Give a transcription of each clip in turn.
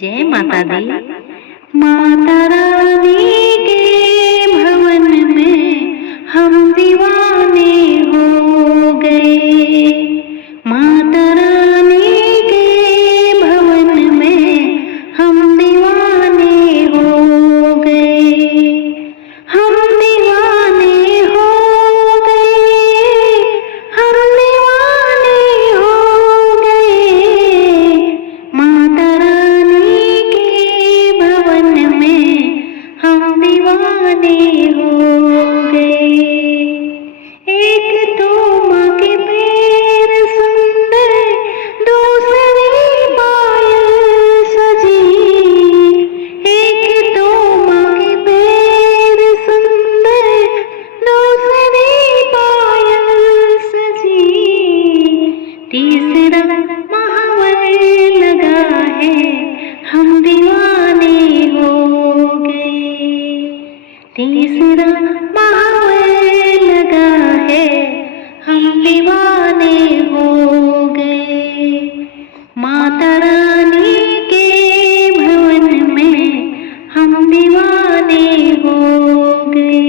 जय माता दी। माता रानी के भवन में हम दीवाने हो गए। माता रानी के भवन में हम दीवाने हो गए। हम दीवाने हो गए। हम दीवाने हो गए। माता रानी के भवन में हम दीवाने हो गए। एक तो माँ के पैर सुंदर, दूसरी पायल सजी। एक तो माँ के पैर सुंदर, दूसरी पायल सजी। तीसरा महावर लगा है, हम दीवाने हो गए। तीसरा महावर लगा है, हम दीवाने हो गए। माता रानी के भवन में हम दीवाने हो गए।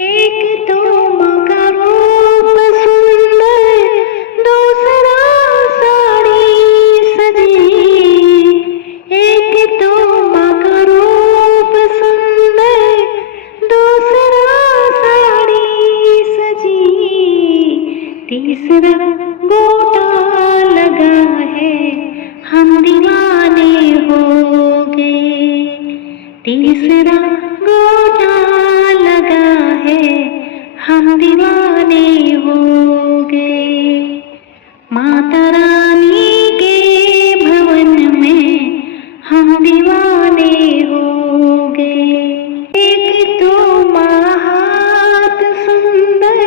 एक तो माँ का रूप सुंदर, दूसरा साड़ी सजी। एक तो माँ का रूप सुंदर, दूसरा साड़ी सजी। तीसरा गोटा लगा है, हम दीवाने हो गए। तीसरा गोटा लगा है, हम दीवाने हो गए। माता रानी के भवन में हम दीवाने हो गए। एक तो माँ हाथ सुंदर,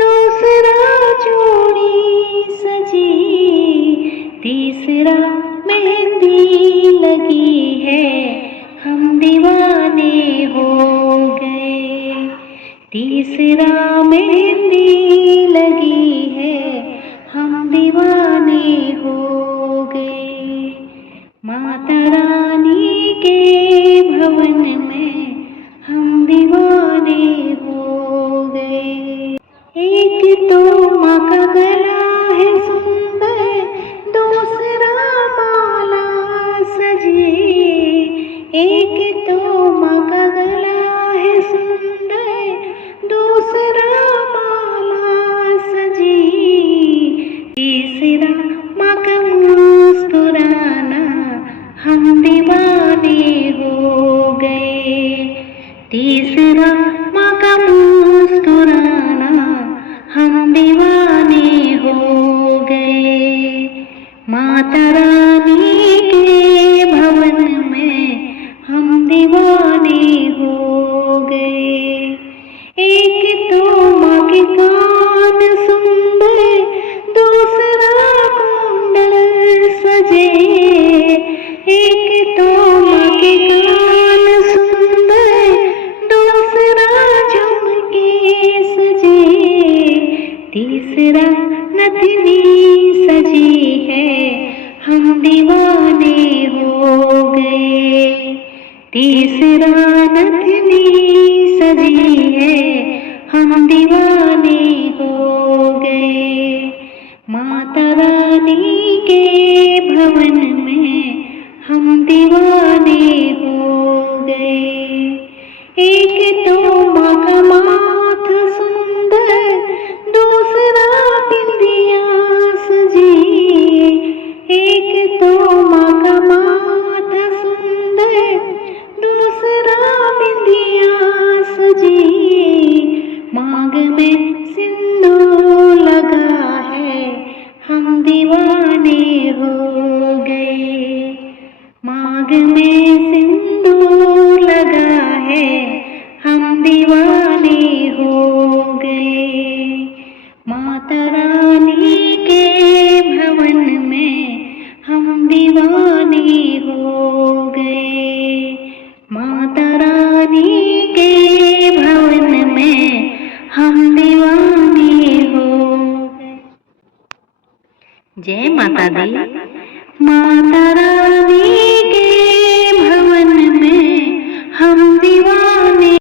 दूसरा चूड़ी सजी। तीसरा मेहंदी लगी है, हम दीवाने हो गए। तीसरा मेहंदी लगी है, हम दीवाने हो गए। माता रानी के भवन में हम दीवाने हो गए। एक तो माँ का गला है सुंदर, दूसरा माला सजे। एक तो माँ का गला है सुंदर, दूसरा माला सजी। तीसरा माँ का मुस्कुराना, हम दीवाने हो गए। तीसरा माँ का मुस्कुराना, हम दीवाने हो गए। माता रानी के भवन में हम दीवाने हो गए। एक तो माँ के कान सुंदर, दूसरा कुंडल सजे। एक तो माँ के कान सुंदर, दूसरा झुमके सजे। तीसरा नथनी सजी है, हम दीवाने हो गए। तीसरा नथनी सजी है, हम दीवाने हो गए। माता रानी के भवन में हम दीवाने हो गए। एक तो माँ का माथ सुंदर, दूसरा बिंदिया सजी। एक तो माँ का माथ सुंदर, दूसरा बिंदिया सजी। मांग में सिंदूर लगा है, हम दीवाने हो गए। मांग में सिंदूर लगा है, हम दीवाने हो गए। माता रानी के भवन में हम दीवाने हो गए। माता रानी के भवन में हम दीवाने हो गए। जय माता दी। माता